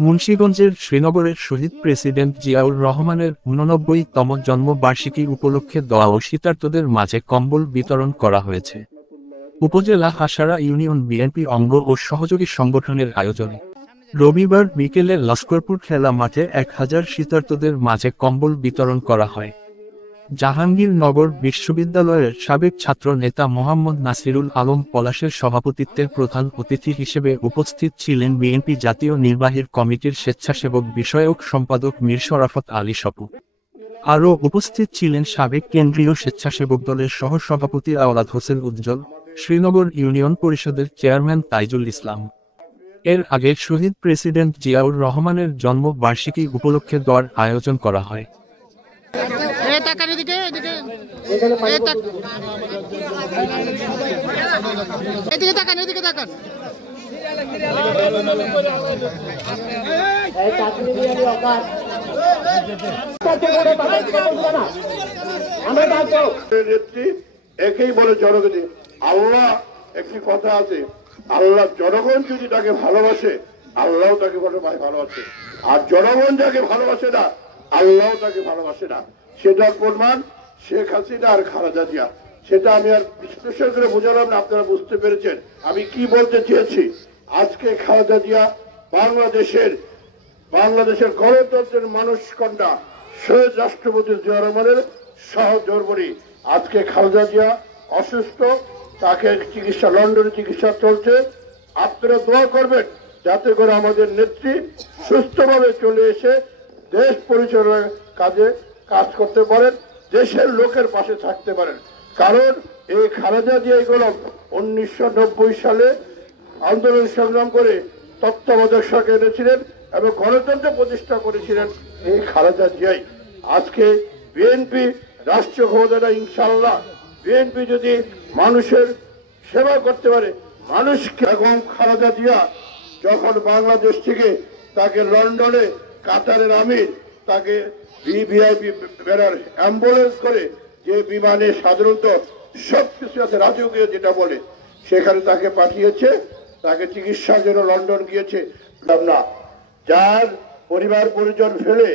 মুন্সিগঞ্জের শ্রীনগরের শহীদ প্রেসিডেন্ট জিয়াউর রহমানের ৮৯তম জন্মবার্ষিকী উপলক্ষে দোয়া ও শীতার্তদের মাঝে কম্বল বিতরণ করা হয়েছে উপজেলা হাসারা ইউনিয়ন বিএনপি অঙ্গ ও সহযোগী সংগঠনের আয়োজনে। রবিবার বিকেলে লস্করপুর খেলা মাঠে ১০০০ শীতার্তদের মাঝে কম্বল বিতরণ করা হয়। জাহাঙ্গীরনগর বিশ্ববিদ্যালয়ের সাবেক ছাত্র নেতা মোহাম্মদ নাসিরুল আলম পলাশের সভাপতিত্বে প্রধান অতিথি হিসেবে উপস্থিত ছিলেন বিএনপি জাতীয় নির্বাহী কমিটির স্বেচ্ছাসেবক বিষয়ক সম্পাদক মীর শরাফত আলী সপু। আরও উপস্থিত ছিলেন সাবেক কেন্দ্রীয় স্বেচ্ছাসেবক দলের সহসভাপতি আওলাদ হোসেন উজ্জ্বল, শ্রীনগর ইউনিয়ন পরিষদের চেয়ারম্যান তাইজুল ইসলাম। এর আগে শহীদ প্রেসিডেন্ট জিয়াউর রহমানের জন্মবার্ষিকী উপলক্ষে দোয়ার আয়োজন করা হয়। একেই বলে জনগণ। আল্লাহ একটি কথা আছে, আল্লাহ জনগণ যদি তাকে ভালোবাসে আল্লাহ তাকে ভালোবাসে, আর জনগণ যাকে ভালোবাসে না আল্লাহ তাকে ভালোবাসে না। সেটার প্রমাণ শেখ হাসিনা আর খালেদা জিয়া। সেটা আমি আর বিশ্লেষণ করে বোঝালাম না, আপনারা বুঝতে পেরেছেন আমি কি বলতে চেয়েছি। আজকে খালেদা জিয়া বাংলাদেশের গণতন্ত্রের মানুষকন্যা শহীদ রাষ্ট্রপতি জিয়া রহমানের সহধর্মিণী। আজকে খালেদা জিয়া অসুস্থ, তাকে লন্ডনে চিকিৎসা চলছে। আপনারা দোয়া করবেন যাতে করে আমাদের নেত্রী সুস্থভাবে চলে এসে দেশ পরিচালনার কাজ করতে পারেন, দেশের লোকের পাশে থাকতে পারেন। কারণ এই খালেদা জিয়াই গোলাম 1990 সালে আন্দোলন সংগ্রাম করে তত্ত্বাবধায়ক সরকার এনেছিলেন এবং গণতন্ত্র প্রতিষ্ঠা করেছিলেন এই খালেদা জিয়াই। আজকে বিএনপি রাষ্ট্রীয় ক্ষমতাটা ইনশাআল্লাহ বিএনপি যদি মানুষের সেবা করতে পারে, মানুষকে এবং খালেদা জিয়া যখন বাংলাদেশ থেকে তাকে লন্ডনে কাতারের আমির তাকে ভিভিআইপি বেড়ার অ্যাম্বুলেন্স করে, যে বিমানে সাধারণত সবকিছু আছে রাজকীয় যেটা বলে, সেখানে তাকে পাঠিয়েছে, তাকে চিকিৎসার জন্য লন্ডন গিয়েছে না। যার পরিবার পরিজন ফেলে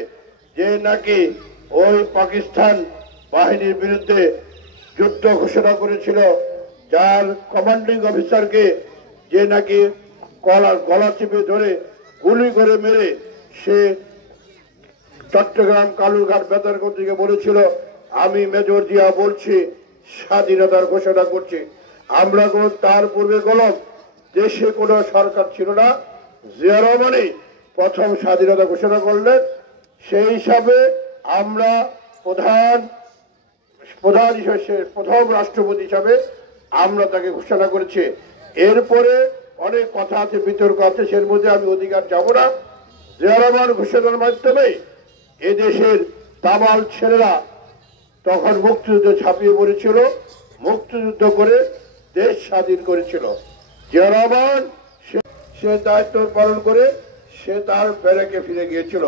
যে নাকি ওই পাকিস্তান বাহিনীর বিরুদ্ধে যুদ্ধ ঘোষণা করেছিল, যার কমান্ডিং অফিসারকে যে নাকি গলা চেপে ধরে গুলি করে মেরে সে চট্টগ্রাম কালুরঘাট বেতারগঞ্জ থেকে বলেছিল আমি মেজর জিয়া বলছি স্বাধীনতার ঘোষণা করছি। আমরা তার পূর্বে গোলাম, দেশে কোনো সরকার ছিল না, জিয়া রহমানই প্রথম স্বাধীনতা ঘোষণা করলেন। সেই হিসাবে আমরা প্রধান হিসেবে প্রথম রাষ্ট্রপতি হিসাবে আমরা তাকে ঘোষণা করেছি। এরপরে অনেক কথা আছে, বিতর্ক আছে, সের মধ্যে আমি অধিকার যাব না। জিয়া রহমান ঘোষণার মাধ্যমে এদেশের দামাল ছেলেরা তখন মুক্তিযুদ্ধ ছাপিয়ে পড়েছিল, মুক্তিযুদ্ধ করে দেশ স্বাধীন করেছিল। জিয়া রহমান সে দায়িত্ব পালন করে সে তার ব্যারাকে ফিরে গিয়েছিল।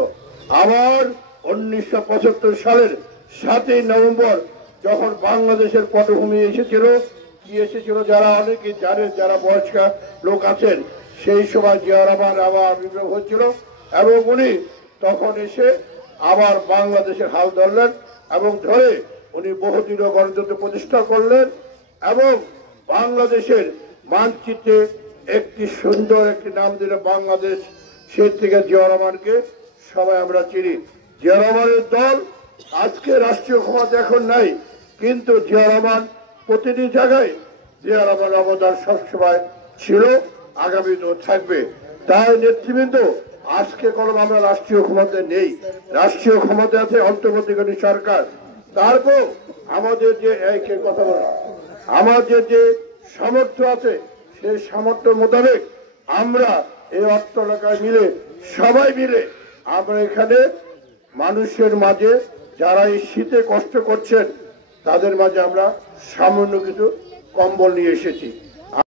আবার 1975 সালের 7ই নভেম্বর যখন বাংলাদেশের পটভূমি এসেছিল যারা অনেকে জানেন, যারা বয়স্ক লোক আছেন, সেই সময় জিয়া রহমান আবার বিপ্লব হচ্ছিল এবং উনি তখন এসে আবার বাংলাদেশের হাল ধরলেন এবং ধরে উনি বহুদলীয় গণতন্ত্র প্রতিষ্ঠা করলেন এবং বাংলাদেশের মানচিত্রে একটি সুন্দর একটি নাম দিল বাংলাদেশ। সে থেকে জিয়া রহমানকে সবাই আমরা চিনি। জিয়া রহমানের দল আজকে রাষ্ট্রীয় ক্ষমতা এখন নাই, কিন্তু জিয়া রহমান প্রতিটি জায়গায় জিয়া রহমান অবদান সবসময় ছিল, আগামীতেও থাকবে। তাই নেতৃবৃন্দ আজকে কোনো আমরা রাষ্ট্রীয় ক্ষমতায় নেই, রাষ্ট্রীয় ক্ষমতা আছে অন্তর্বর্তীকালীন সরকার। তারপর আমাদের যে কথা বলা, আমাদের যে সামর্থ্য আছে সেই সামর্থ্য মোতাবেক আমরা এই অর্থ এলাকায় মিলে সবাই মিলে আমরা এখানে মানুষের মাঝে যারা এই শীতে কষ্ট করছেন তাদের মাঝে আমরা সামান্য কিছু কম্বল নিয়ে এসেছি।